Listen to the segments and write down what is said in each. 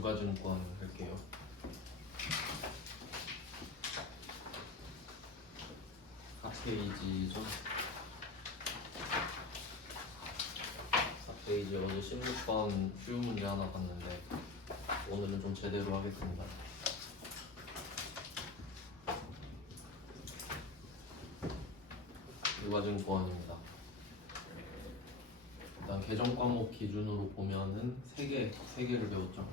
유가증권 할게요. 페이지죠. 4페이지 어제 16번 쉬운 문제 하나 봤는데 오늘은 좀 제대로 하겠습니다. 유가증권입니다. 일단 개정 과목 기준으로 보면은 3개를 배웠죠.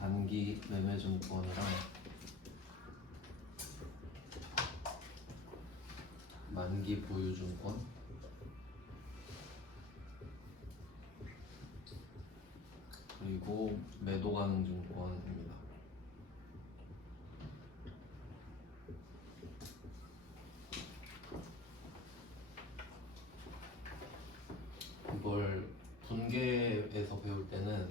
단기 매매증권이랑 만기 보유증권, 그리고 매도 가능 증권입니다. 이걸 분계에서 배울 때는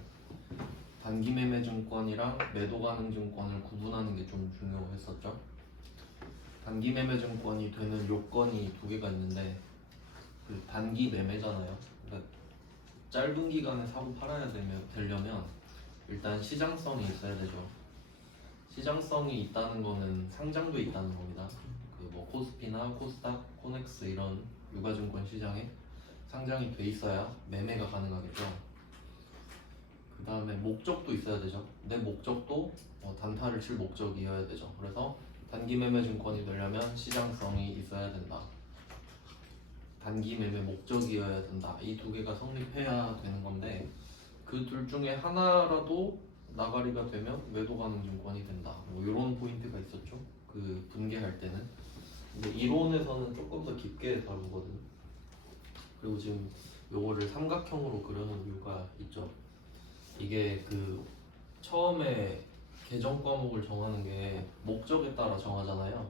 단기 매매 증권이랑 매도 가능 증권을 구분하는 게 좀 중요했었죠. 단기 매매 증권이 되는 요건이 2개가 있는데, 그 단기 매매잖아요. 그러니까 짧은 기간에 사고 팔아야 되려면 일단 시장성이 있어야 되죠. 시장성이 있다는 거는 상장돼 있다는 겁니다. 그 뭐 코스피나 코스닥, 코넥스 이런 유가증권 시장에 상장이 돼 있어야 매매가 가능하겠죠. 그 다음에 목적도 있어야 되죠. 내 목적도 단타를 칠 목적이어야 되죠. 그래서 단기 매매 증권이 되려면 시장성이 있어야 된다. 단기 매매 목적이어야 된다. 이 2개가 성립해야 되는 건데, 그 둘 중에 하나라도 나가리가 되면 매도 가능 증권이 된다. 뭐 이런 포인트가 있었죠. 그 분계할 때는. 근데 이론에서는 조금 더 깊게 다루거든요. 그리고 지금 요거를 삼각형으로 그려놓은 이유가 있죠. 이게 그 처음에 개정 과목을 정하는 게 목적에 따라 정하잖아요.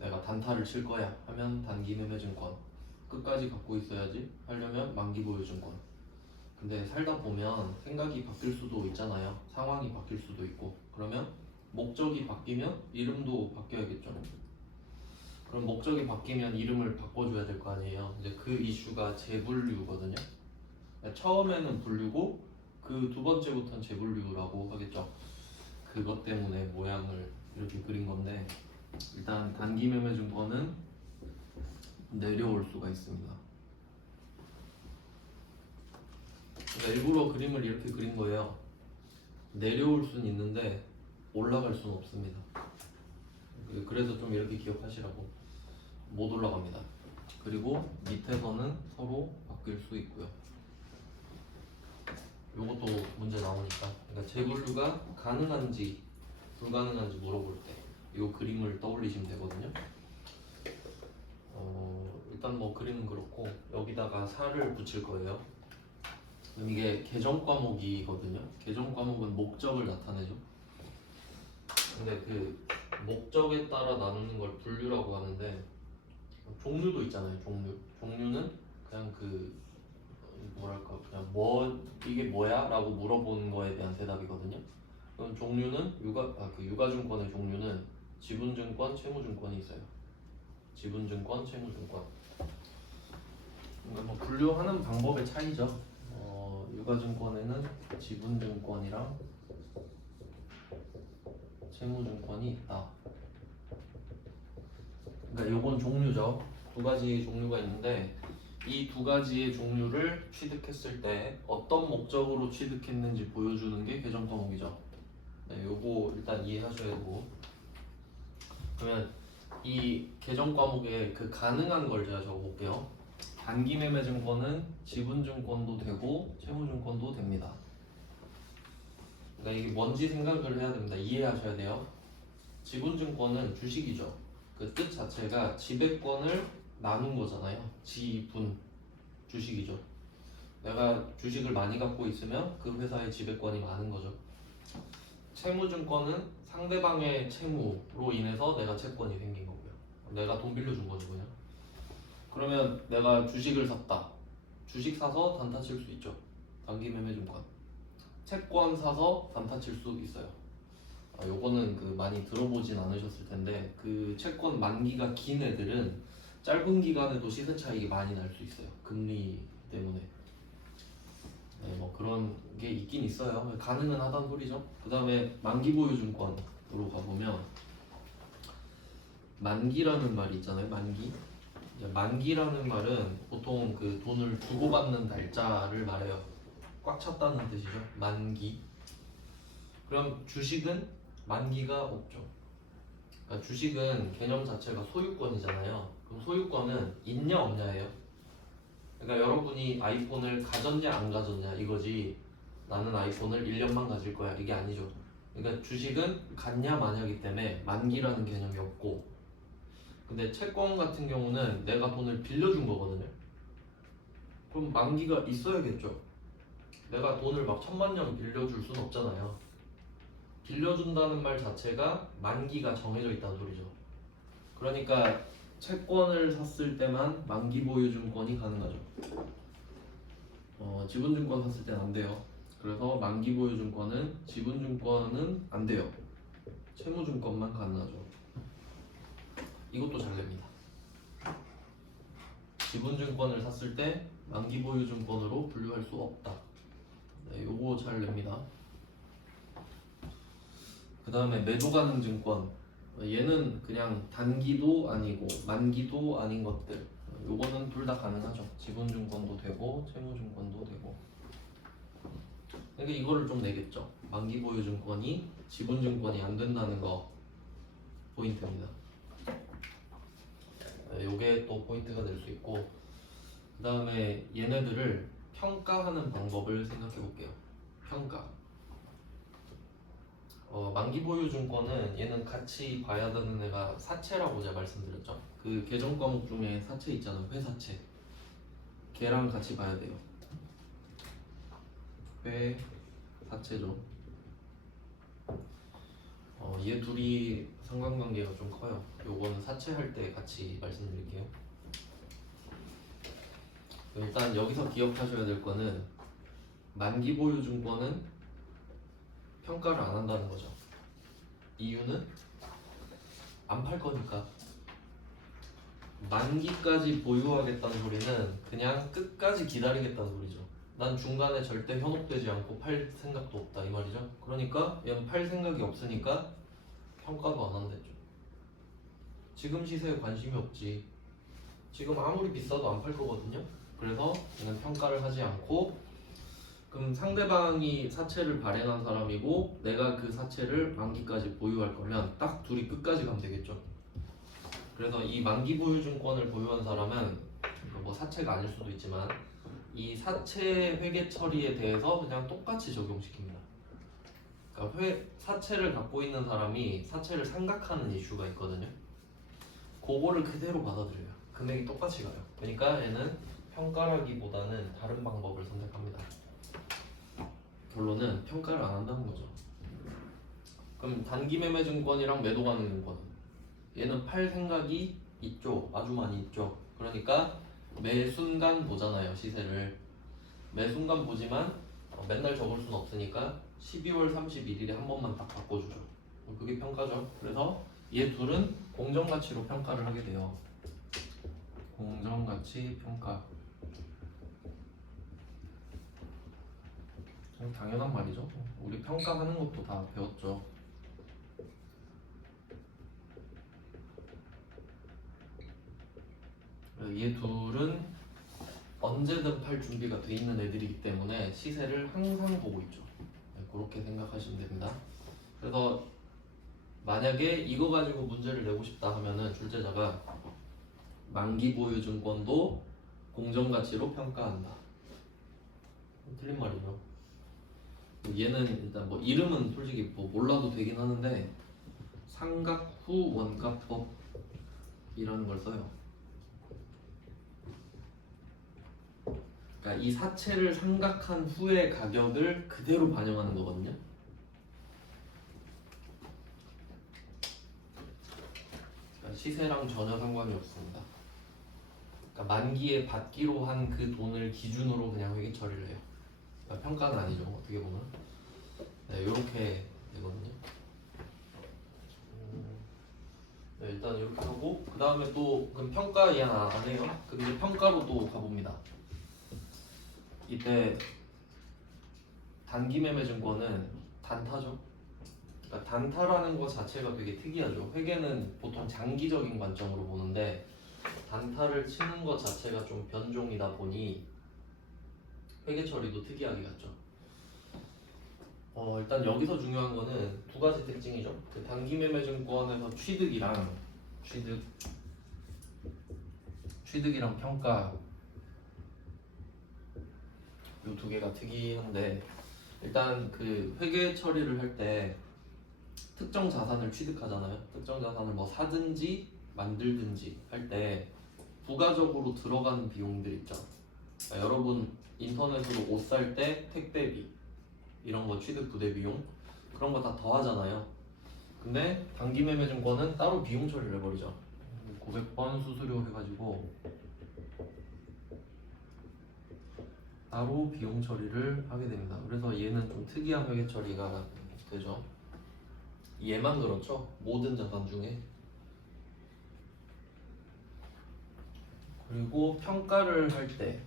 내가 단타를 칠 거야 하면 단기 매매 증권, 끝까지 갖고 있어야지 하려면 만기 보유 증권. 근데 살다 보면 생각이 바뀔 수도 있잖아요. 상황이 바뀔 수도 있고. 그러면 목적이 바뀌면 이름도 바뀌어야겠죠. 그럼 목적이 바뀌면 이름을 바꿔줘야 될 거 아니에요. 이제 그 이슈가 재분류거든요. 처음에는 분류고 그 2번째부터는 재분류라고 하겠죠. 그것 때문에 모양을 이렇게 그린 건데, 일단 단기 매매 증권은 내려올 수가 있습니다. 그러니까 일부러 그림을 이렇게 그린 거예요. 내려올 수는 있는데 올라갈 수는 없습니다. 그래서 좀 이렇게 기억하시라고. 못 올라갑니다. 그리고 밑에서는 서로 바뀔 수 있고요. 요것도 문제 나오니까, 그러니까 재분류가 가능한지 불가능한지 물어볼 때 이 그림을 떠올리시면 되거든요. 일단 뭐 그림은 그렇고 여기다가 4를 붙일 거예요. 그럼 이게 개정 과목이거든요. 개정 과목은 목적을 나타내죠. 근데 그 목적에 따라 나누는 걸 분류라고 하는데, 종류도 있잖아요. 종류는 그냥 그 뭐랄까, 그냥 뭐 이게 뭐야? 라고 물어보는 거에 대한 대답이거든요. 그럼 종류는 유가증권의 종류는 지분증권, 채무증권이 있어요. 지분증권, 채무증권. 그러니까 뭐 분류하는 방법의 차이죠. 유가증권에는 지분증권이랑 채무증권이 있다. 그러니까 요건 종류죠. 2가지 종류가 있는데, 이 2가지의 종류를 취득했을 때 어떤 목적으로 취득했는지 보여주는 게 개정 과목이죠. 네, 요거 일단 이해하셔야 되고, 그러면 이 개정 과목에 그 가능한 걸 제가 적어볼게요. 단기 매매 증권은 지분증권도 되고 채무증권도 됩니다. 그러니까 이게 뭔지 생각을 해야 됩니다. 이해하셔야 돼요. 지분증권은 주식이죠. 그 뜻 자체가 지배권을 나눈 거잖아요. 지분, 주식이죠. 내가 주식을 많이 갖고 있으면 그 회사의 지배권이 많은 거죠. 채무증권은 상대방의 채무로 인해서 내가 채권이 생긴 거고요. 내가 돈 빌려준 거죠, 그냥. 그러면 내가 주식을 샀다. 주식 사서 단타 칠 수 있죠. 단기 매매 증권. 채권 사서 단타 칠 수 있어요. 요거는 그 많이 들어보진 않으셨을 텐데, 그 채권 만기가 긴 애들은 짧은 기간에도 시세 차익이 많이 날 수 있어요. 금리 때문에. 네, 뭐 그런 그게 있긴 있어요. 가능은 하다는 소리죠. 그 다음에 만기 보유 증권으로 가보면 만기라는 말이 있잖아요. 만기. 이제 만기라는 말은 보통 그 돈을 주고받는 날짜를 말해요. 꽉 찼다는 뜻이죠. 만기. 그럼 주식은 만기가 없죠. 그러니까 주식은 개념 자체가 소유권이잖아요. 그럼 소유권은 있냐 없냐예요. 그러니까 여러분이 아이폰을 가졌냐 안 가졌냐 이거지, 나는 아이폰을 1년만 가질 거야 이게 아니죠. 그러니까 주식은 갖냐 마냐기 때문에 만기라는 개념이 없고, 근데 채권 같은 경우는 내가 돈을 빌려준 거거든요. 그럼 만기가 있어야겠죠. 내가 돈을 막 1000만 년 빌려줄 순 없잖아요. 빌려준다는 말 자체가 만기가 정해져 있다는 소리죠. 그러니까 채권을 샀을 때만 만기 보유 증권이 가능하죠. 지분증권 샀을 때는 안 돼요. 그래서 만기 보유 증권은 지분증권은 안 돼요. 채무증권만 가능하죠. 이것도 잘 냅니다. 지분증권을 샀을 때 만기 보유 증권으로 분류할 수 없다. 네, 요거 잘 냅니다. 그 다음에 매도 가능 증권, 얘는 그냥 단기도 아니고 만기도 아닌 것들, 요거는 둘 다 가능하죠. 지분증권도 되고 채무증권도 되고. 그러니까 이거를 좀 내겠죠. 만기 보유 증권이 지분증권이 안 된다는 거 포인트입니다. 요게 또 포인트가 될 수 있고, 그 다음에 얘네들을 평가하는 방법을 생각해 볼게요. 평가. 만기 보유 증권은 얘는 같이 봐야 되는 애가 사채라고 제가 말씀드렸죠. 그 계정 과목 중에 사채 있잖아요. 회사채. 걔랑 같이 봐야 돼요. 회사채죠. 얘 둘이 상관관계가 좀 커요. 요거는 사채할 때 같이 말씀드릴게요. 일단 여기서 기억하셔야 될 거는 만기 보유 증권은 평가를 안 한다는 거죠. 이유는 안 팔 거니까. 만기까지 보유하겠다는 소리는 그냥 끝까지 기다리겠다는 소리죠. 난 중간에 절대 현혹되지 않고 팔 생각도 없다 이 말이죠. 그러니까 얘는 팔 생각이 없으니까 평가도 안 한댔죠. 지금 시세에 관심이 없지. 지금 아무리 비싸도 안 팔 거거든요. 그래서 얘는 평가를 하지 않고, 그럼 상대방이 사채를 발행한 사람이고 내가 그 사채를 만기까지 보유할 거면 딱 둘이 끝까지 가면 되겠죠. 그래서 이 만기 보유 증권을 보유한 사람은 뭐 사채가 아닐 수도 있지만 이 사채 회계 처리에 대해서 그냥 똑같이 적용시킵니다. 그러니까 사채를 갖고 있는 사람이 사채를 상각하는 이슈가 있거든요. 그거를 그대로 받아들여요. 금액이 똑같이 가요. 그러니까 얘는 평가라기보다는 다른 방법을 선택합니다. 결론은 평가를 안 한다는 거죠. 그럼 단기 매매 증권이랑 매도 가능 증권, 얘는 팔 생각이 있죠. 아주 많이 있죠. 그러니까 매 순간 보잖아요. 시세를 매 순간 보지만 맨날 적을 수는 없으니까 12월 31일에 한 번만 딱 바꿔주죠. 그게 평가죠. 그래서 얘 둘은 공정가치로 평가를 하게 돼요. 공정가치 평가. 당연한 말이죠. 우리 평가하는 것도 다 배웠죠. 얘 둘은 언제든 팔 준비가 돼 있는 애들이기 때문에 시세를 항상 보고 있죠. 그렇게 생각하시면 됩니다. 그래서 만약에 이거 가지고 문제를 내고 싶다 하면은 출제자가 만기 보유 증권도 공정가치로 평가한다. 틀린 말이죠. 얘는 일단 뭐 이름은 솔직히 뭐 몰라도 되긴 하는데 상각 후 원가법이라는 걸 써요. 그러니까 이 사채를 상각한 후의 가격을 그대로 반영하는 거거든요. 그러니까 시세랑 전혀 상관이 없습니다. 그러니까 만기에 받기로 한 그 돈을 기준으로 그냥 회계 처리를 해요. 그러니까 평가는 아니죠. 어떻게 보면. 네, 이렇게 되거든요. 네, 일단 이렇게 하고 그 다음에 또 그럼 평가 이해 안 해요? 그럼 이제 평가로 또 가봅니다. 이때 단기매매증권은 단타죠. 그러니까 단타라는 것 자체가 되게 특이하죠. 회계는 보통 장기적인 관점으로 보는데 단타를 치는 것 자체가 좀 변종이다 보니 회계 처리도 특이하게 갔죠. 일단 여기서 중요한 거는 두 가지 특징이죠. 그 단기매매증권에서 취득이랑 평가 이 두 개가 특이한데, 일단 그 회계 처리를 할 때 특정 자산을 취득하잖아요. 특정 자산을 뭐 사든지 만들든지 할 때 부가적으로 들어가는 비용들 있죠. 그러니까 여러분 인터넷으로 옷 살 때 택배비 이런 거 취득 부대 비용 그런 거 다 더하잖아요. 근데 단기매매증권은 따로 비용 처리를 해버리죠. 900번 수수료 해가지고 따로 비용 처리를 하게 됩니다. 그래서 얘는 좀 특이한 회계 처리가 되죠. 얘만 그렇죠. 모든 자산 중에. 그리고 평가를 할 때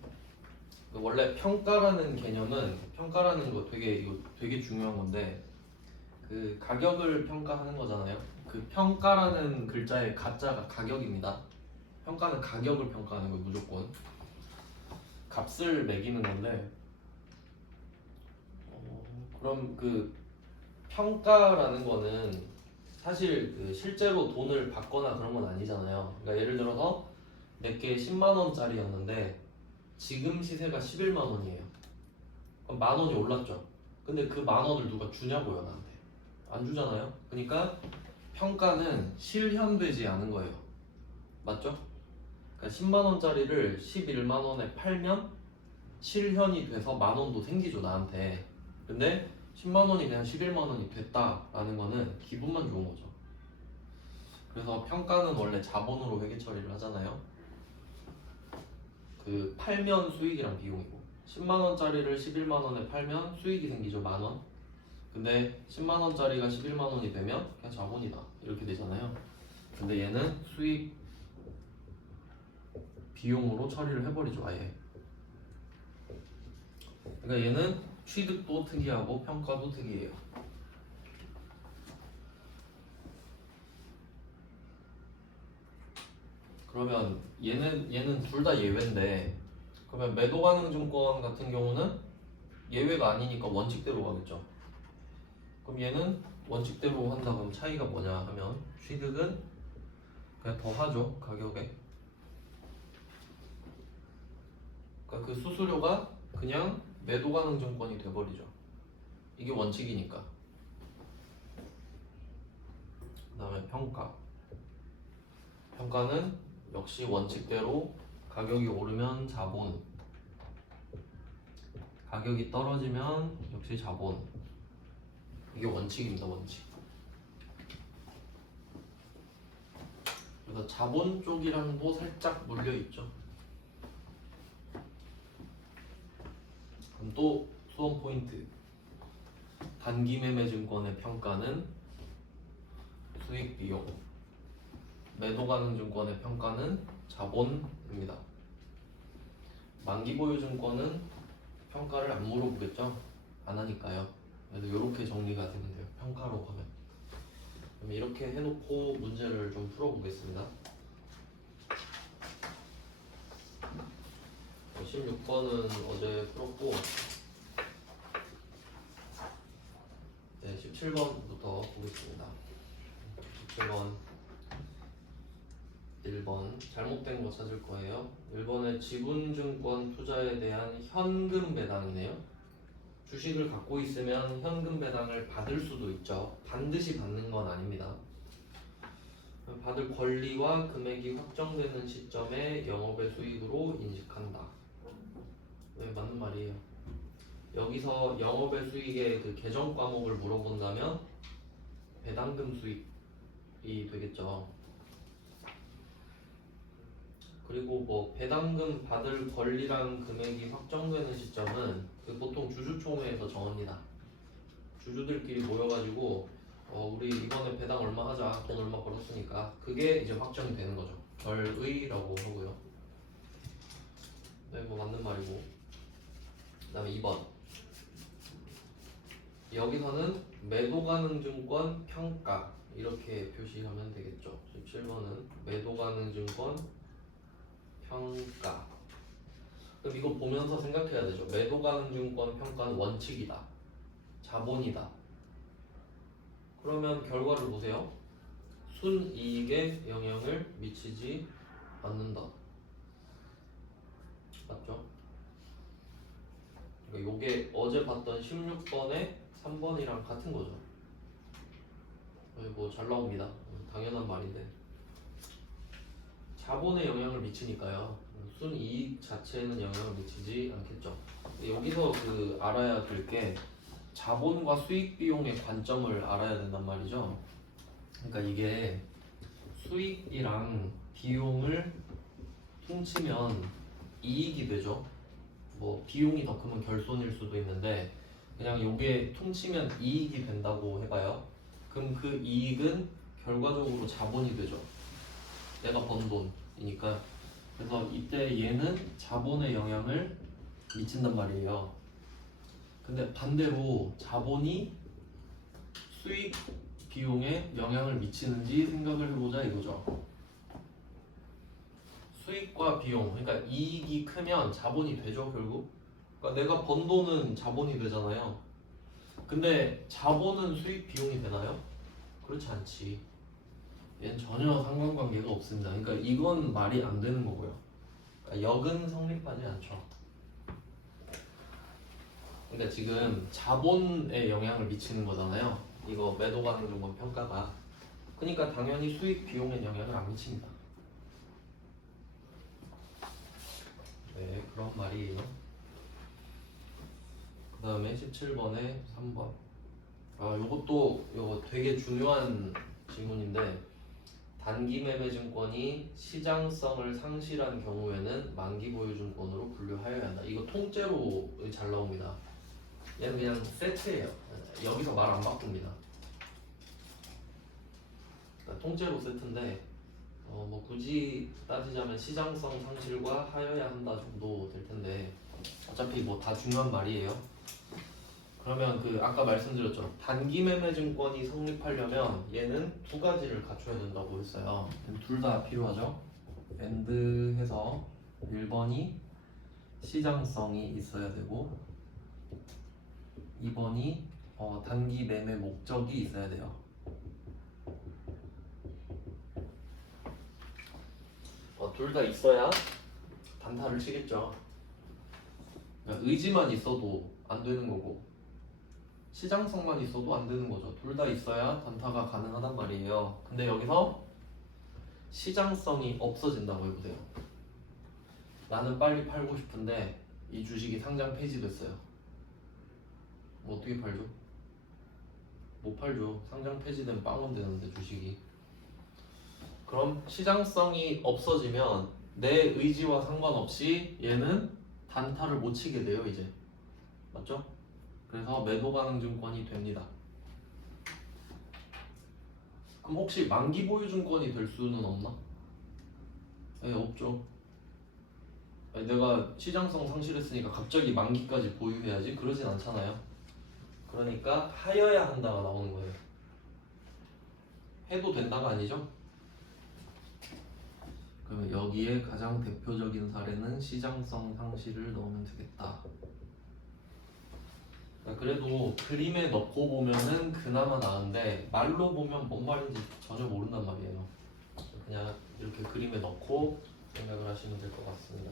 원래 평가라는 개념은 평가라는 거 이거 되게 중요한 건데 그 가격을 평가하는 거잖아요. 그 평가라는 글자의 가짜가 가격입니다. 평가는 가격을 평가하는 거예요. 무조건 값을 매기는 건데 그럼 그 평가라는 거는 사실 그 실제로 돈을 받거나 그런 건 아니잖아요. 그러니까 예를 들어서 내게 10만 원짜리였는데 지금 시세가 11만 원이에요. 그럼 만 원이 올랐죠. 근데 그 만 원을 누가 주냐고요, 나한테. 안 주잖아요. 그러니까 평가는 실현되지 않은 거예요. 맞죠? 그러니까 10만 원짜리를 11만 원에 팔면 실현이 돼서 만 원도 생기죠, 나한테. 근데 10만 원이 그냥 11만 원이 됐다라는 거는 기분만 좋은 거죠. 그래서 평가는 원래 자본으로 회계 처리를 하잖아요. 그 팔면 수익이랑 비용이고 10만 원짜리를 11만 원에 팔면 수익이 생기죠, 만 원. 근데 10만 원짜리가 11만 원이 되면 그냥 자본이다 이렇게 되잖아요. 근데 얘는 수익 비용으로 처리를 해버리죠, 아예. 그러니까 얘는 취득도 특이하고 평가도 특이해요. 그러면 얘는 둘 다 예외인데, 그러면 매도 가능 증권 같은 경우는 예외가 아니니까 원칙대로 가겠죠. 그럼 얘는 원칙대로 한다 그럼 차이가 뭐냐 하면 취득은 그냥 더 하죠, 가격에. 그러니까 그 수수료가 그냥 매도 가능 증권이 돼버리죠. 이게 원칙이니까. 그 다음에 평가는 역시 원칙대로 가격이 오르면 자본, 가격이 떨어지면 역시 자본. 이게 원칙입니다, 원칙. 그래서 자본 쪽이랑도 살짝 물려있죠. 그럼 또 수험 포인트. 단기매매증권의 평가는 수익 비용, 매도 가능 증권의 평가는 자본입니다. 만기보유증권은 평가를 안 물어보겠죠? 안 하니까요. 그래서 이렇게 정리가 되면 돼요, 평가로 하면. 그럼 이렇게 해놓고 문제를 좀 풀어보겠습니다. 16번은 어제 풀었고, 네, 17번부터 보겠습니다. 17번 1번 잘못된 거 찾을 거예요. 1번에 지분증권 투자에 대한 현금 배당이네요. 주식을 갖고 있으면 현금 배당을 받을 수도 있죠. 반드시 받는 건 아닙니다. 받을 권리와 금액이 확정되는 시점에 영업의 수익으로 인식한다. 네, 맞는 말이에요. 여기서 영업의 수익의 그 계정 과목을 물어본다면 배당금 수익이 되겠죠. 그리고 뭐 배당금 받을 권리랑 금액이 확정되는 시점은 그 보통 주주총회에서 정합니다. 주주들끼리 모여가지고 우리 이번에 배당 얼마 하자, 돈 얼마 벌었으니까 그게 이제 확정이 되는 거죠. 결의라고 하고요. 네, 뭐 맞는 말이고. 그 다음에 2번 여기서는 매도 가능 증권 평가 이렇게 표시하면 되겠죠. 17번은 매도 가능 증권 평가. 그럼 이거 보면서 생각해야 되죠. 매도 가능 증권 평가는 원칙이다. 자본이다. 그러면 결과를 보세요. 순이익에 영향을 미치지 않는다. 맞죠? 그러니까 요게 어제 봤던 16번의 3번이랑 같은 거죠. 뭐 잘 나옵니다. 당연한 말인데. 자본에 영향을 미치니까요. 순이익 자체에는 영향을 미치지 않겠죠. 여기서 그 알아야 될 게 자본과 수익 비용의 관점을 알아야 된단 말이죠. 그러니까 이게 수익이랑 비용을 퉁치면 이익이 되죠. 뭐 비용이 더 크면 결손일 수도 있는데 그냥 요게 퉁치면 이익이 된다고 해봐요. 그럼 그 이익은 결과적으로 자본이 되죠. 내가 번 돈이니까. 그래서 이때 얘는 자본에 영향을 미친단 말이에요. 근데 반대로 자본이 수익 비용에 영향을 미치는지 생각을 해보자 이거죠. 수익과 비용, 그러니까 이익이 크면 자본이 되죠 결국. 그러니까 내가 번 돈은 자본이 되잖아요. 근데 자본은 수익 비용이 되나요? 그렇지 않지. 얘는 전혀 상관관계가 없습니다. 그러니까 이건 말이 안 되는 거고요. 그러니까 역은 성립하지 않죠. 그러니까 지금 자본에 영향을 미치는 거잖아요. 이거 매도 가능 증권 평가가. 그러니까 당연히 수익 비용에 영향을 안 미칩니다. 네, 그런 말이에요. 그 다음에 17번에 3번. 요거 되게 중요한 질문인데 단기 매매 증권이 시장성을 상실한 경우에는 만기 보유 증권으로 분류하여야 한다. 이거 통째로 잘 나옵니다. 얘는 그냥 세트예요. 여기서 말 안 바꿉니다. 그러니까 통째로 세트인데 뭐 굳이 따지자면 시장성 상실과 하여야 한다 정도 될 텐데 어차피 뭐 다 중요한 말이에요. 그러면 그 아까 말씀드렸죠. 단기 매매 증권이 성립하려면 얘는 두 가지를 갖춰야 된다고 했어요. 둘 다 필요하죠. AND 해서 1번이 시장성이 있어야 되고 2번이 단기 매매 목적이 있어야 돼요. 둘 다 있어야 단타를 치겠죠. 그러니까 의지만 있어도 안 되는 거고 시장성만 있어도 안 되는 거죠. 둘 다 있어야 단타가 가능하단 말이에요. 근데 여기서 시장성이 없어진다고 해보세요. 나는 빨리 팔고 싶은데 이 주식이 상장 폐지됐어요. 뭐 어떻게 팔죠? 못 팔죠. 상장 폐지되면 빵원 되는데 주식이. 그럼 시장성이 없어지면 내 의지와 상관없이 얘는 단타를 못 치게 돼요 이제. 맞죠? 그래서 매도 가능 증권이 됩니다. 그럼 혹시 만기 보유 증권이 될 수는 없나? 네, 없죠. 아니, 내가 시장성 상실했으니까 갑자기 만기까지 보유해야지 그러진 않잖아요. 그러니까 하여야 한다가 나오는 거예요. 해도 된다가 아니죠? 그러면 여기에 가장 대표적인 사례는 시장성 상실을 넣으면 되겠다. 그래도 그림에 넣고 보면은 그나마 나은데 말로 보면 뭔 말인지 전혀 모른단 말이에요. 그냥 이렇게 그림에 넣고 생각을 하시면 될 것 같습니다.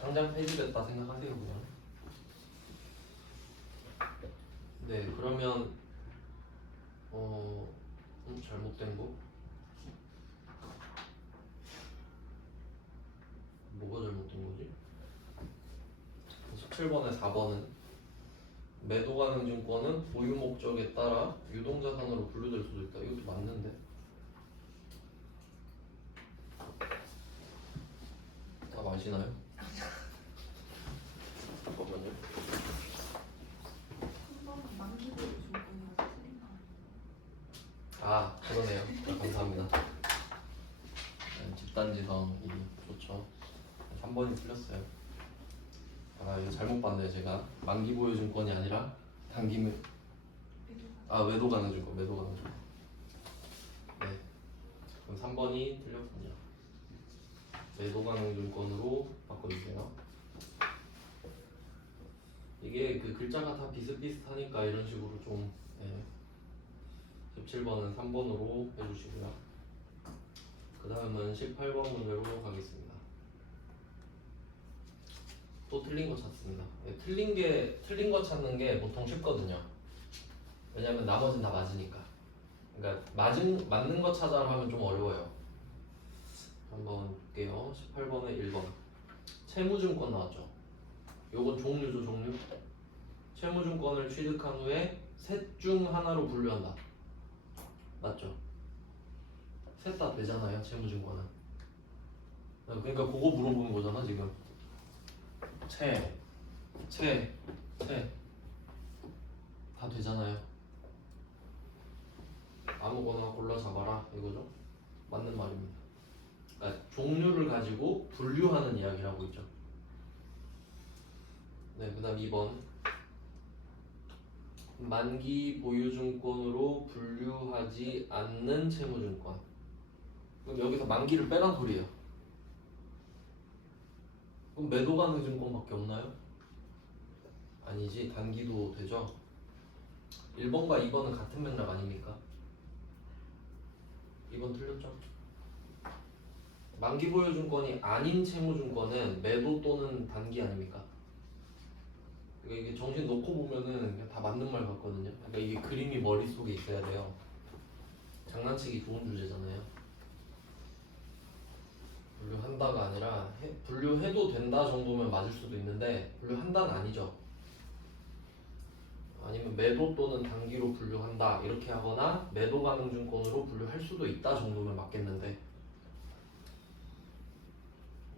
상장 폐지됐다 생각하세요 그냥. 네, 그러면 잘못된 거? 뭐가 잘못된 거지? 17번에 4번은 매도 가능 증권은 보유 목적에 따라 유동자산으로 분류될 수도 있다. 이것도 맞는데? 다 마시나요? 잠깐만요. 그러네요. 감사합니다. 집단지성이 좋죠. 3번이 틀렸어요. 아 이거 잘못 봤네요 제가. 만기 보유증권이 아니라 단기 외도 가능증권. 네. 그럼 3번이 틀렸군요. 매도 가능증권으로 바꿔주세요. 이게 그 글자가 다 비슷비슷하니까 이런 식으로 좀 17번은 3번으로 해주시고요. 그 다음은 18번 문제로 가겠습니다. 또 틀린 거 찾습니다. 틀린 거 찾는 게 보통 쉽거든요. 왜냐면 나머지는 다 맞으니까. 그러니까 맞는 거 찾아라 하면 좀 어려워요. 한번 볼게요. 18번에 1번. 채무증권 나왔죠. 요건 종류죠, 종류. 채무증권을 취득한 후에 셋 중 하나로 분류한다. 맞죠? 셋 다 되잖아요, 채무증권은. 그러니까 그거 물어보는 거잖아, 지금. 다 되잖아요. 아무거나 골라 잡아라 이거죠. 맞는 말입니다. 그러니까 종류를 가지고 분류하는 이야기를 하고 있죠. 네, 그 다음 2번. 만기 보유증권으로 분류하지 않는 채무증권. 그럼 여기서 만기를 빼란 소리예요. 그럼 매도 가능증권밖에 없나요? 아니지, 단기도 되죠. 1번과 2번은 같은 맥락 아닙니까? 2번 틀렸죠? 만기 보유증권이 아닌 채무증권은 매도 또는 단기 아닙니까? 그러니까 이게 정신 놓고 보면은 그냥 다 맞는 말 같거든요. 그러니까 이게 그림이 머릿속에 있어야 돼요. 장난치기 좋은 주제잖아요. 분류한다가 아니라 분류해도 된다 정도면 맞을 수도 있는데 분류한다는 아니죠. 아니면 매도 또는 단기로 분류한다 이렇게 하거나 매도 가능 증권으로 분류할 수도 있다 정도면 맞겠는데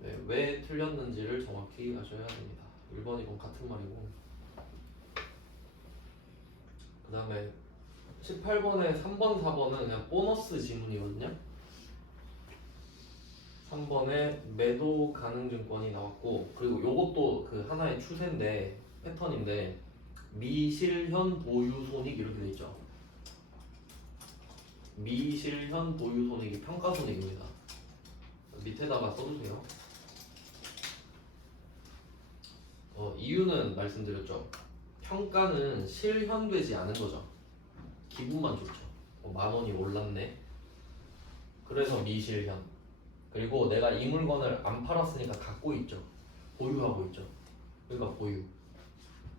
네, 왜 틀렸는지를 정확히 아셔야 됩니다. 1번, 2번 같은 말이고 그 다음에 18번에 3번, 4번은 그냥 보너스 지문이거든요. 3번에 매도 가능 증권이 나왔고 그리고 요것도 그 하나의 추세인데 패턴인데 미실현 보유 손익 이렇게 돼 있죠. 미실현 보유 손익이 평가 손익입니다. 밑에다가 써주세요. 이유는 말씀드렸죠. 평가는 실현되지 않은 거죠. 기분만 좋죠. 10,000원이 올랐네. 그래서 미실현. 그리고 내가 이 물건을 안 팔았으니까 갖고 있죠. 보유하고 있죠. 그러니까 보유.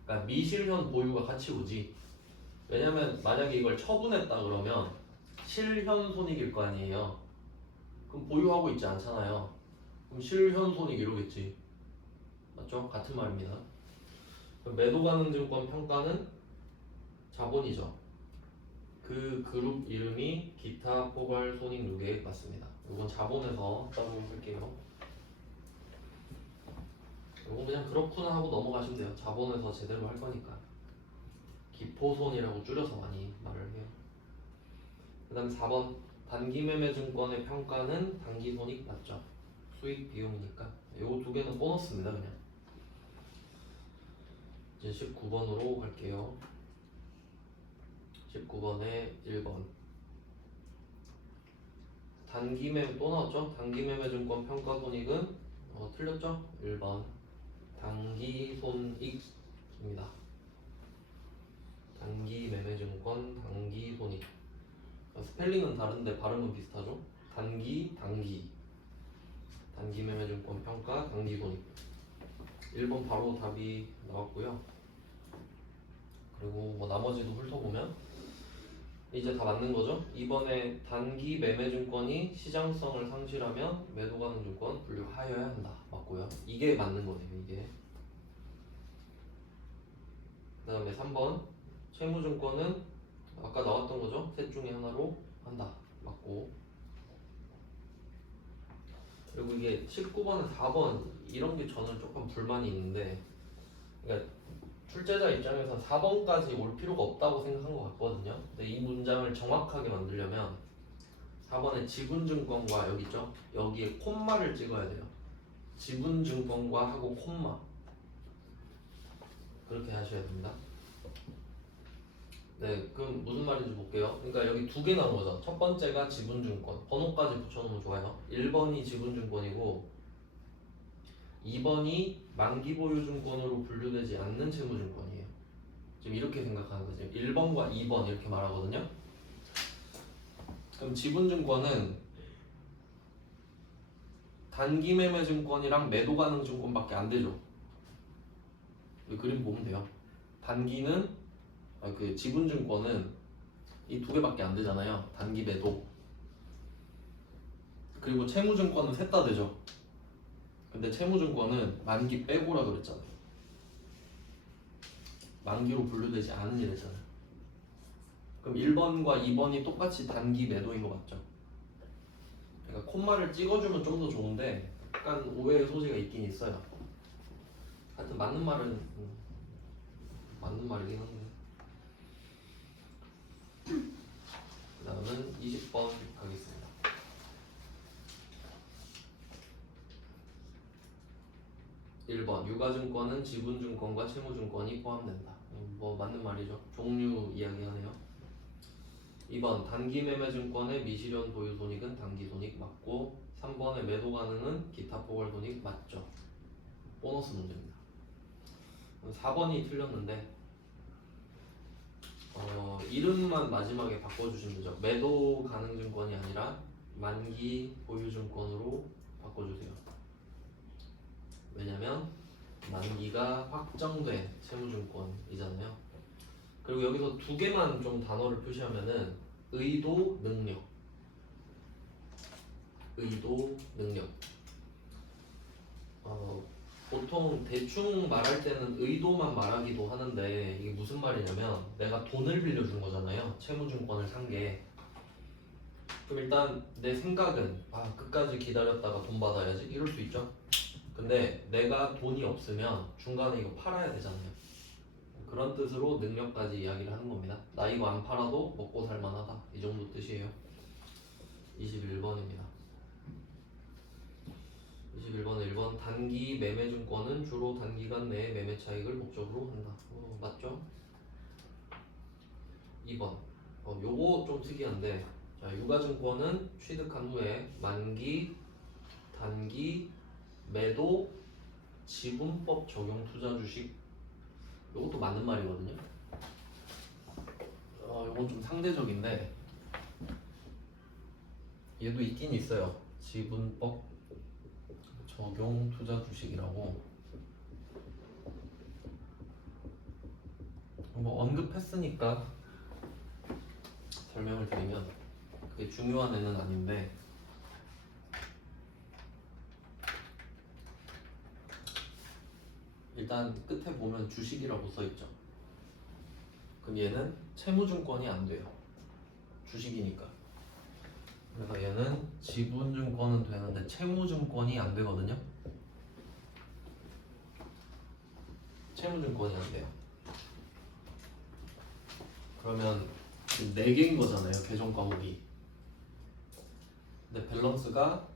그러니까 미실현 보유가 같이 오지. 왜냐면 만약에 이걸 처분했다 그러면 실현 손익일 거 아니에요. 그럼 보유하고 있지 않잖아요. 그럼 실현 손익 이러겠지. 맞죠? 같은 말입니다. 매도 가능 증권 평가는 자본이죠. 그 그룹 이름이 기타 포괄 손익 누계 맞습니다. 이건 자본에서 따로 할게요. 이건 그냥 그렇구나 하고 넘어가시면 돼요. 자본에서 제대로 할 거니까. 기포손이라고 줄여서 많이 말을 해요. 그 다음 4번 단기 매매 증권의 평가는 단기 손익 맞죠? 수익 비용이니까 요 두 개는 보너스입니다. 그냥 이제 19번으로 갈게요. 19번에 1번 단기 매매 또 나왔죠? 단기 매매 증권 평가 손익은 틀렸죠? 1번 단기 손익입니다. 단기 매매 증권 단기 손익 스펠링은 다른데 발음은 비슷하죠? 단기 매매 증권 평가 단기 손익 1번 바로 답이 나왔고요. 그리고 뭐 나머지도 훑어보면 이제 다 맞는 거죠. 이번에 단기 매매 증권이 시장성을 상실하면 매도 가능 증권 분류하여야 한다. 맞고요. 이게 맞는 거네요. 이게. 그 다음에 3번 채무증권은 아까 나왔던 거죠. 셋 중에 하나로 한다. 맞고. 그리고 이게 19번에 4번 이런 게 저는 조금 불만이 있는데 그러니까 출제자 입장에서 4번까지 올 필요가 없다고 생각한 것 같거든요. 근데 이 문장을 정확하게 만들려면 4번에 지분증권과 여기 있죠? 여기에 콤마를 찍어야 돼요. 지분증권과 하고 콤마. 그렇게 하셔야 됩니다. 네, 그럼 무슨 말인지 볼게요. 그러니까 여기 두 개 나온 거죠. 첫 번째가 지분증권. 번호까지 붙여놓으면 좋아요. 1번이 지분증권이고 2번이 만기보유증권으로 분류되지 않는 채무증권이에요. 지금 이렇게 생각하는 거죠. 1번과 2번 이렇게 말하거든요. 그럼 지분증권은 단기매매증권이랑 매도가능증권밖에 안 되죠. 이 그림 보면 돼요. 단기는 그 지분증권은 이 두 개밖에 안 되잖아요. 단기 매도. 그리고 채무증권은 셋 다 되죠. 근데 채무증권은 만기 빼고라 그랬잖아요. 만기로 분류되지 않은 이랬잖아요. 그럼 1번과 2번이 똑같이 단기 매도인 거 맞죠? 그러니까 콤마를 찍어주면 좀 더 좋은데 약간 오해의 소지가 있긴 있어요. 하여튼 맞는 말은 맞는 말이긴 한데. 그 다음은 20번 가겠습니다. (1번) 유가증권은 지분증권과 채무증권이 포함된다. 뭐 맞는 말이죠. 종류 이야기하네요. 2번 단기매매증권의 미실현 보유손익은 당기손익 맞고 3번의 매도가능은 기타 포괄손익 맞죠. 보너스 문제입니다. 4번이 틀렸는데 이름만 마지막에 바꿔주시면 되죠. 매도 가능 증권이 아니라 만기 보유 증권으로 바꿔주세요. 왜냐면 만기가 확정된 채무증권이잖아요. 그리고 여기서 두 개만 좀 단어를 표시하면은 의도, 능력. 의도, 능력. 보통 대충 말할 때는 의도만 말하기도 하는데 이게 무슨 말이냐면 내가 돈을 빌려준 거잖아요. 채무증권을 산 게. 그럼 일단 내 생각은 끝까지 기다렸다가 돈 받아야지 이럴 수 있죠. 근데 내가 돈이 없으면 중간에 이거 팔아야 되잖아요. 그런 뜻으로 능력까지 이야기를 하는 겁니다. 나 이거 안 팔아도 먹고 살만하다 이 정도 뜻이에요. 21번입니다. 21번 1번 단기 매매증권은 주로 단기간 내의 매매 차익을 목적으로 한다. 맞죠? 2번 요거 좀 특이한데 자, 유가증권은 취득한 후에 만기, 단기, 매도, 지분법 적용 투자 주식 요것도 맞는 말이거든요. 요건 좀 상대적인데 얘도 있긴 있어요. 지분법 적용 투자 주식이라고 뭐 언급했으니까 설명을 드리면 그게 중요한 애는 아닌데 일단 끝에 보면 주식이라고 써있죠. 그럼 얘는 채무증권이 안 돼요. 주식이니까. 그래서 얘는 지분증권은 되는데 채무증권이 안 되거든요. 채무증권이 안 돼요. 그러면 4개인 거잖아요. 계정 과목이. 근데 밸런스가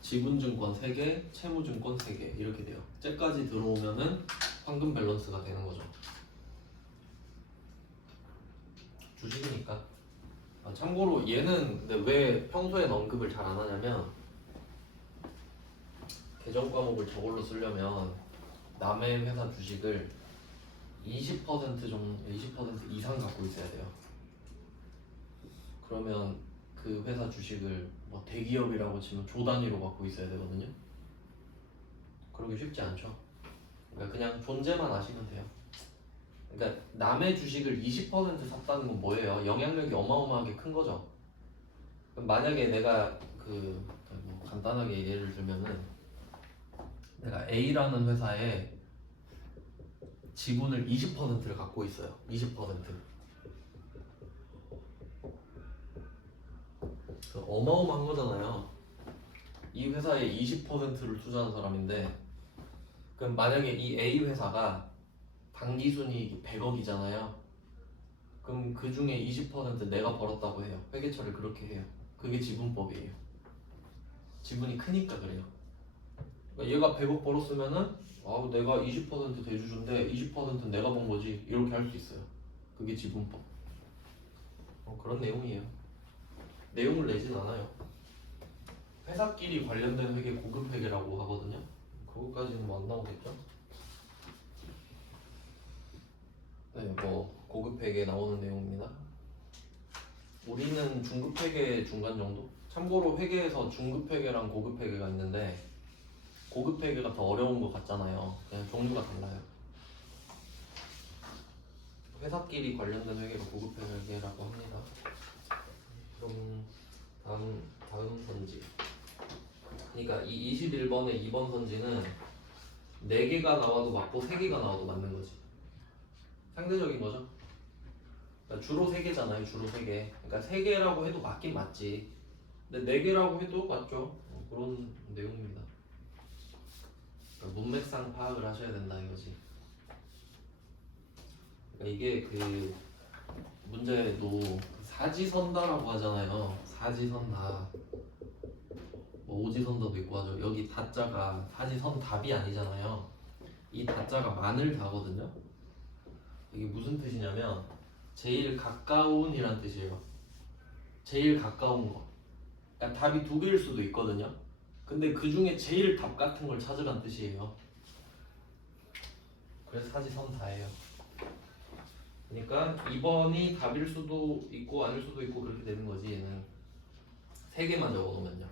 지분증권 3개, 채무증권 3개 이렇게 돼요. 째까지 들어오면은 황금 밸런스가 되는 거죠. 주식이니까. 참고로 얘는 근데 왜 평소에 언급을 잘 안 하냐면 계정 과목을 저걸로 쓰려면 남의 회사 주식을 20% 정도, 20% 이상 갖고 있어야 돼요. 그러면 그 회사 주식을 뭐 대기업이라고 치면 조 단위로 갖고 있어야 되거든요. 그러기 쉽지 않죠. 그러니까 그냥 존재만 아시면 돼요. 그러니까 남의 주식을 20% 샀다는 건 뭐예요? 영향력이 어마어마하게 큰 거죠. 그럼 만약에 내가 뭐 간단하게 예를 들면은 내가 A라는 회사에 지분을 20%를 갖고 있어요. 20%. 어마어마한 거잖아요. 이 회사에 20%를 투자한 사람인데 그럼 만약에 이 A 회사가 당기순이익이 100억이잖아요. 그럼 그 중에 20% 내가 벌었다고 해요. 회계처리를 그렇게 해요. 그게 지분법이에요. 지분이 크니까 그래요. 그러니까 얘가 100억 벌었으면은 내가 20% 대주주인데 20%는 내가 번 거지 이렇게 할 수 있어요. 그게 지분법. 그런 내용이에요. 내용을 내진 않아요. 회사끼리 관련된 회계 고급 회계라고 하거든요. 그거까지는 뭐 안 나오겠죠? 네, 뭐 고급 회계 나오는 내용입니다. 우리는 중급 회계 중간 정도? 참고로 회계에서 중급 회계랑 고급 회계가 있는데 고급 회계가 더 어려운 것 같잖아요. 그냥 종류가 달라요. 회사끼리 관련된 회계가 고급 회계라고 합니다. 그럼 다음 선지. 그러니까 이 21번의 2번 선지는 4개가 나와도 맞고 3개가 나와도 맞는 거지. 상대적인 거죠. 그러니까 주로 3개잖아요. 주로 3개. 그러니까 3개라고 해도 맞긴 맞지. 근데 4개라고 해도 맞죠. 그런 내용입니다. 그러니까 문맥상 파악을 하셔야 된다 이거지. 그러니까 이게 그 문제도 사지선다라고 하잖아요. 사지선다. 뭐 오지선다도 있고 하죠. 여기 다자가 사지선답이 아니잖아요. 이 다자가 마늘다거든요. 이게 무슨 뜻이냐면 제일 가까운이란 뜻이에요. 제일 가까운 거. 그러니까 답이 2개일 수도 있거든요. 근데 그 중에 제일 답 같은 걸 찾으란 뜻이에요. 그래서 사지선다예요. 그러니까 2번이 답일 수도 있고 아닐 수도 있고 그렇게 되는 거지. 얘는 3개만 적어놓으면요.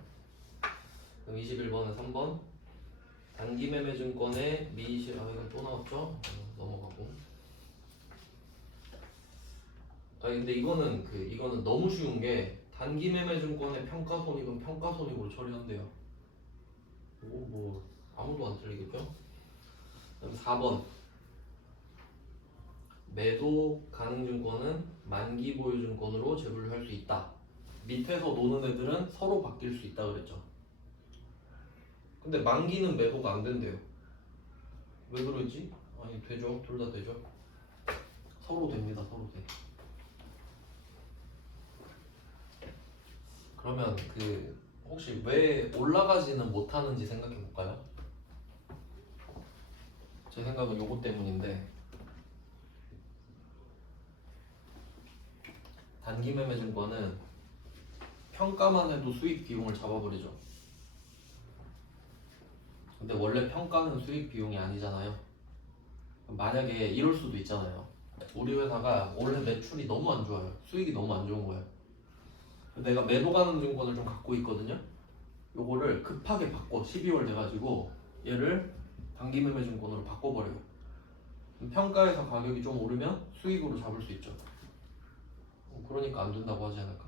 그럼 21번은 3번 단기매매증권의 미실 이건 또 나왔죠? 넘어가고. 근데 이거는 너무 쉬운 게 단기매매증권의 평가손익은 평가손익으로 처리한대요. 이거 뭐 아무도 안 틀리겠죠? 그럼 4번 매도 가능증권은 만기보유증권으로 재분류할 수 있다. 밑에서 노는 애들은 서로 바뀔 수 있다 그랬죠. 근데 만기는 매도가 안 된대요. 왜 그러지? 아니 되죠. 둘 다 되죠. 서로 됩니다. 서로 돼. 그러면 혹시 왜 올라가지는 못하는지 생각해 볼까요? 제 생각은 요거 때문인데 단기매매증권은 평가만 해도 수익 비용을 잡아버리죠. 근데 원래 평가는 수익 비용이 아니잖아요. 만약에 이럴 수도 있잖아요. 우리 회사가 올해 매출이 너무 안 좋아요. 수익이 너무 안 좋은 거예요. 내가 매도 가능 증권을 좀 갖고 있거든요. 요거를 급하게 바꿔 12월 돼가지고 얘를 단기매매 증권으로 바꿔버려요. 평가에서 가격이 좀 오르면 수익으로 잡을 수 있죠. 그러니까 안 된다고 하지 않을까?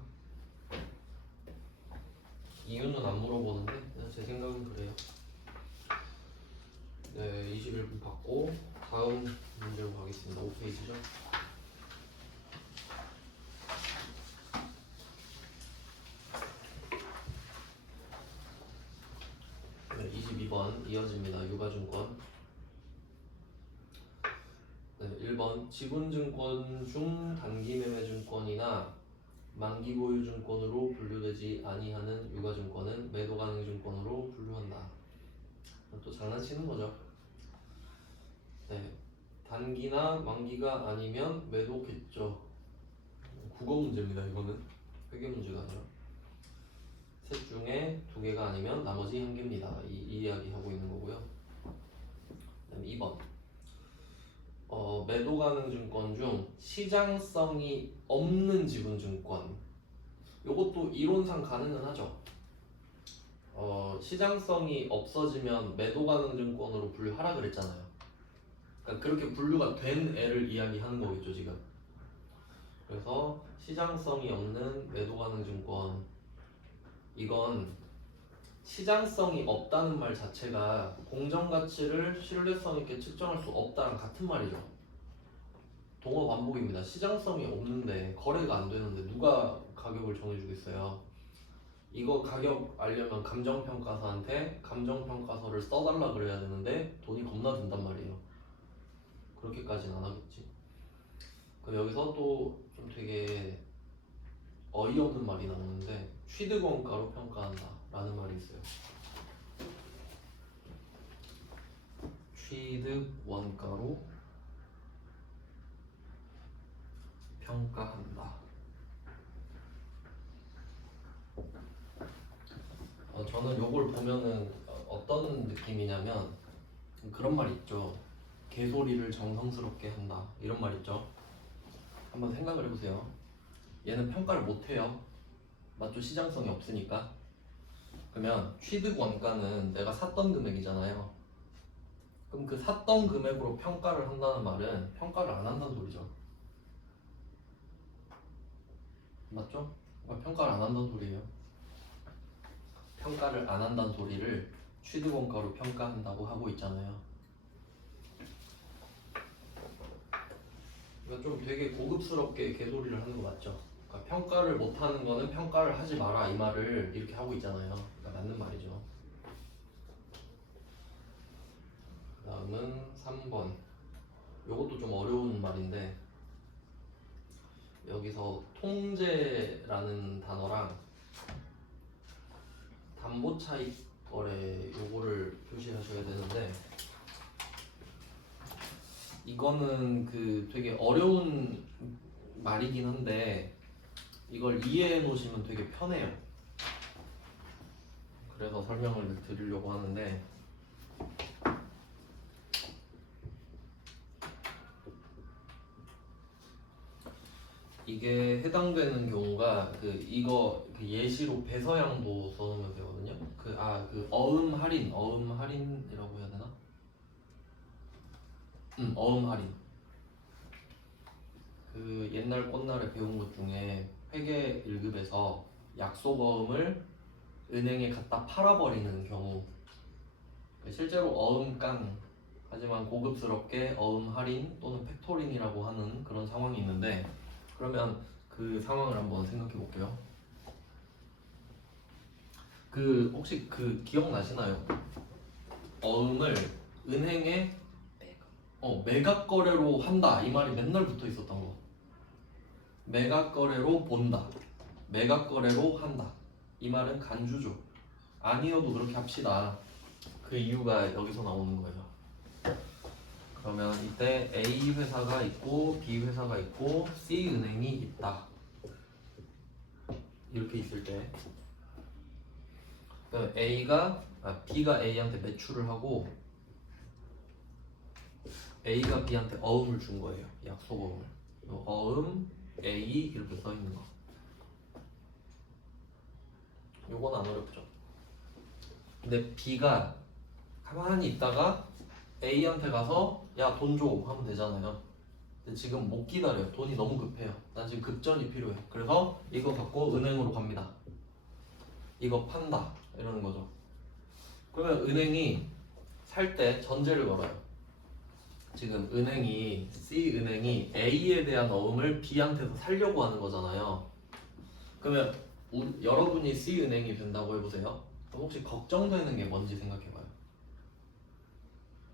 이유는 안 물어보는데 그냥 제 생각은 그래요. 네, 21분 받고 다음 문제로 가겠습니다. 5페이지죠. 네, 22번 이어집니다. 유가증권. 네, 1번 지분증권 중 단기매매증권이나 만기보유증권으로 분류되지 아니하는 유가증권은 매도가능증권으로 분류한다. 또 장난치는 거죠. 네, 단기나 만기가 아니면 매도겠죠. 국어 문제입니다. 이거는 회계 문제가 아니라 셋 중에 2개가 아니면 나머지 1개입니다. 이 이야기 하고 있는 거고요. 그다음 2번 매도 가능 증권 중 시장성이 없는 지분 증권. 요것도 이론상 가능은 하죠. 시장성이 없어지면 매도 가능 증권으로 분류하라 그랬잖아요. 그러니까 그렇게 분류가 된 애를 이야기하는 거겠죠 지금. 그래서 시장성이 없는 매도 가능 증권, 이건 시장성이 없다는 말 자체가 공정 가치를 신뢰성 있게 측정할 수 없다랑 같은 말이죠. 동어 반복입니다. 시장성이 없는데 거래가 안 되는데 누가 가격을 정해주겠어요? 이거 가격 알려면 감정평가사한테 감정평가서를 써달라 그래야 되는데 돈이 겁나 든단 말이에요. 그렇게까지는 안 하겠지. 그럼 여기서 또 좀 되게 어이없는 말이 나오는데 취득원가로 평가한다 라는 말이 있어요. 취득 원가로 평가한다. 저는 요걸 보면은 어떤 느낌이냐면 그런 말 있죠. 개소리를 정성스럽게 한다 이런 말 있죠. 한번 생각을 해보세요. 얘는 평가를 못해요. 맞죠? 시장성이 없으니까. 그러면 취득 원가는 내가 샀던 금액이잖아요. 그럼 그 샀던 금액으로 평가를 한다는 말은 평가를 안 한다는 소리죠. 맞죠? 그러니까 평가를 안 한다는 소리예요. 평가를 안 한다는 소리를 취득 원가로 평가한다고 하고 있잖아요. 이거 좀 되게 고급스럽게 개소리를 하는 거 맞죠? 그러니까 평가를 못하는 거는 평가를 하지 마라 이 말을 이렇게 하고 있잖아요. 그러니까 맞는 말이죠. 그 다음은 3번. 요것도 좀 어려운 말인데 여기서 통제라는 단어랑 담보차익 거래 요거를 표시하셔야 되는데 이거는 그 되게 어려운 말이긴 한데 이걸 이해해 놓으시면 되게 편해요. 그래서 설명을 드리려고 하는데 이게 해당되는 경우가 이거 예시로 배서양도 써놓으면 되거든요. 그 어음 할인이라고 해야 되나? 어음 할인. 그 옛날 꽃날에 배운 것 중에 회계 1급에서 약속어음을 은행에 갖다 팔아버리는 경우, 실제로 어음깡 하지만 고급스럽게 어음 할인 또는 팩토링이라고 하는 그런 상황이 있는데, 그러면 그 상황을 한번 생각해 볼게요. 혹시 기억나시나요? 어음을 은행에 매각 거래로 한다 이 말이 맨날 붙어 있었던 거. 매각 거래로 본다, 매각 거래로 한다 이 말은 간주죠. 아니어도 그렇게 합시다. 그 이유가 여기서 나오는 거예요. 그러면 이때 A 회사가 있고 B 회사가 있고 C 은행이 있다 이렇게 있을 때 B가 A한테 매출을 하고 A가 B한테 어음을 준 거예요. 약속어음을. 어음 A 이렇게 써 있는 거. 요건 안 어렵죠. 근데 B가 가만히 있다가 A한테 가서 야 돈 줘 하면 되잖아요. 근데 지금 못 기다려요. 돈이 너무 급해요. 난 지금 급전이 필요해. 그래서 이거 갖고 은행으로 갑니다. 이거 판다 이러는 거죠. 그러면 은행이 살 때 전제를 걸어요. 지금 C은행이 A에 대한 어음을 B한테서 살려고 하는 거잖아요. 그러면 여러분이 C은행이 된다고 해보세요. 그럼 혹시 걱정되는 게 뭔지 생각해봐요.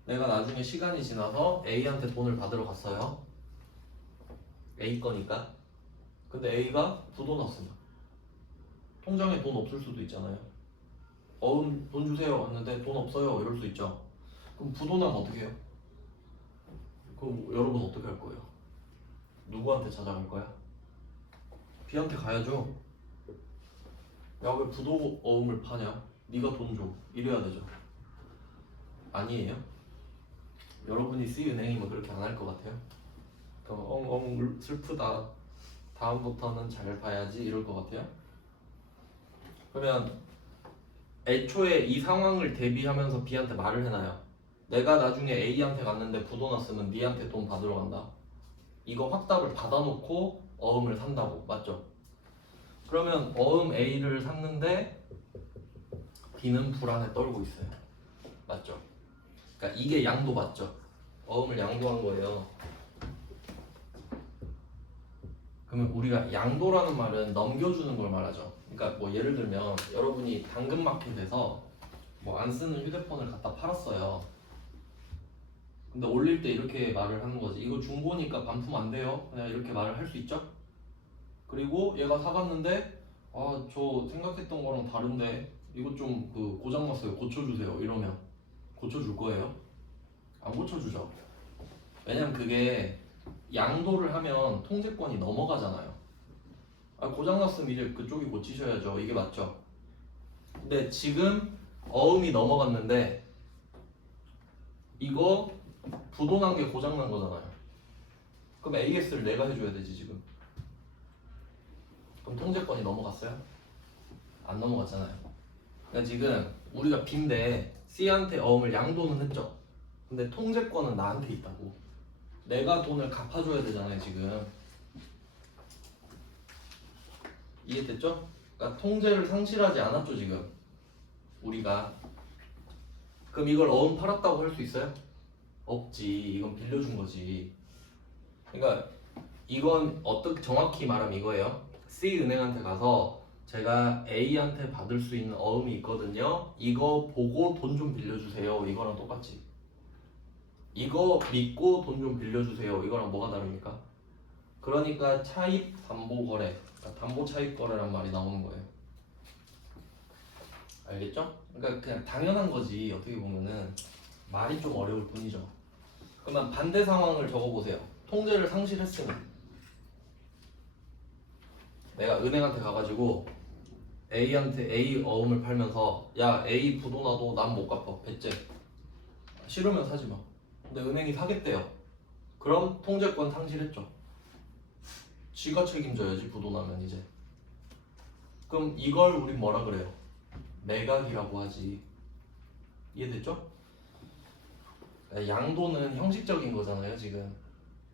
내가 나중에 시간이 지나서 A한테 돈을 받으러 갔어요. A 거니까. 근데 A가 부도났습니다. 통장에 돈 없을 수도 있잖아요. 어음 돈 주세요 왔는데 돈 없어요 이럴 수 있죠. 그럼 부도나면 어떻게 해요? 그럼 여러분 어떻게 할 거예요? 누구한테 찾아갈 거야? B한테 가야죠. 야 왜 부도 어음을 파냐? 네가 돈 줘. 이래야 되죠. 아니에요? 여러분이 C은행이면 그렇게 안 할 것 같아요? 그럼 엉엉 슬프다. 다음부터는 잘 봐야지 이럴 것 같아요? 그러면 애초에 이 상황을 대비하면서 B한테 말을 해놔요. 내가 나중에 A한테 갔는데 부도났으면 B한테 돈 받으러 간다. 이거 확답을 받아놓고 어음을 산다고. 맞죠? 그러면 어음 A를 샀는데 B는 불안에 떨고 있어요. 맞죠? 그러니까 이게 양도 맞죠? 어음을 양도한 거예요. 그러면 우리가 양도라는 말은 넘겨주는 걸 말하죠. 그러니까 뭐 예를 들면 여러분이 당근마켓에서 뭐 안 쓰는 휴대폰을 갖다 팔았어요. 근데 올릴 때 이렇게 말을 하는 거지. 이거 중고니까 반품 안 돼요. 그냥 이렇게 말을 할 수 있죠. 그리고 얘가 사갔는데 저 생각했던 거랑 다른데 이거 좀 고장났어요. 고쳐주세요. 이러면 고쳐줄 거예요? 안 고쳐주죠. 왜냐면 그게 양도를 하면 통제권이 넘어가잖아요. 고장났으면 이제 그쪽이 고치셔야죠. 이게 맞죠? 근데 지금 어음이 넘어갔는데 이거 부도난 게 고장난 거잖아요. 그럼 AS를 내가 해줘야 되지 지금. 그럼 통제권이 넘어갔어요? 안 넘어갔잖아요. 그러니까 지금 우리가 B인데 C한테 어음을 양도는 했죠. 근데 통제권은 나한테 있다고. 내가 돈을 갚아줘야 되잖아요 지금. 이해됐죠? 그러니까 통제를 상실하지 않았죠 지금 우리가. 그럼 이걸 어음 팔았다고 할 수 있어요? 없지. 이건 빌려준 거지. 그러니까 이건 어떻게 정확히 말하면 이거예요. C 은행한테 가서 제가 A한테 받을 수 있는 어음이 있거든요. 이거 보고 돈 좀 빌려주세요. 이거랑 똑같지. 이거 믿고 돈 좀 빌려주세요. 이거랑 뭐가 다릅니까? 그러니까 차입 담보 거래, 그러니까 담보 차입 거래란 말이 나오는 거예요. 알겠죠? 그러니까 그냥 당연한 거지. 어떻게 보면은 말이 좀 어려울 뿐이죠. 그러면 반대 상황을 적어보세요. 통제를 상실했으면 내가 은행한테 가가지고 A한테 A 어음을 팔면서 야 A 부도 나도 난 못 갚아 배째 싫으면 사지 마. 근데 은행이 사겠대요. 그럼 통제권 상실했죠. 지가 책임져야지 부도 나면 이제. 그럼 이걸 우린 뭐라 그래요? 매각이라고 하지. 이해됐죠? 양도는 형식적인 거잖아요 지금.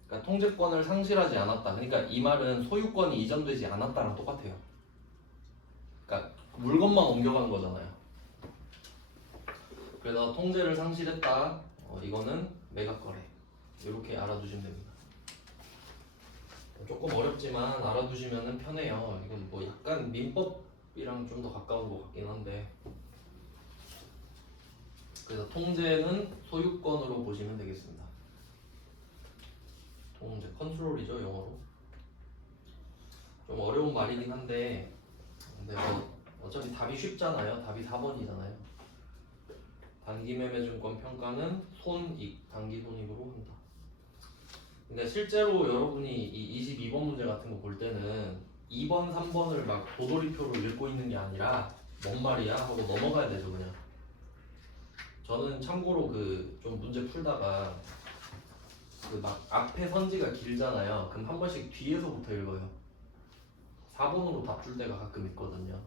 그러니까 통제권을 상실하지 않았다. 그러니까 이 말은 소유권이 이전되지 않았다랑 똑같아요. 그러니까 물건만 옮겨가는 거잖아요. 그래서 통제를 상실했다. 이거는 매각거래. 이렇게 알아두시면 됩니다. 조금 어렵지만 알아두시면 편해요. 이건 뭐 약간 민법이랑 좀 더 가까운 것 같긴 한데. 그래서 통제는 소유권으로 보시면 되겠습니다. 통제, 컨트롤이죠 영어로. 좀 어려운 말이긴 한데 근데 뭐 어차피 답이 쉽잖아요. 답이 4번이잖아요. 단기매매증권 평가는 손익, 단기손익으로 한다. 근데 실제로 여러분이 이 22번 문제 같은 거 볼 때는 2번, 3번을 막 도돌이표로 읽고 있는 게 아니라 뭔 말이야 하고 넘어가야 되죠 그냥. 저는 참고로 그 좀 문제 풀다가 그 막 앞에 선지가 길잖아요. 그럼 한 번씩 뒤에서부터 읽어요. 4번으로 답 줄 때가 가끔 있거든요.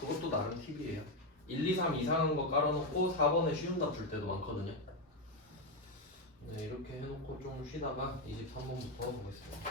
그것도 나름 팁이에요. 1, 2, 3 이상한 거 깔아놓고 4번에 쉬운 답 줄 때도 많거든요. 네, 이렇게 해놓고 좀 쉬다가 23번부터 보겠습니다.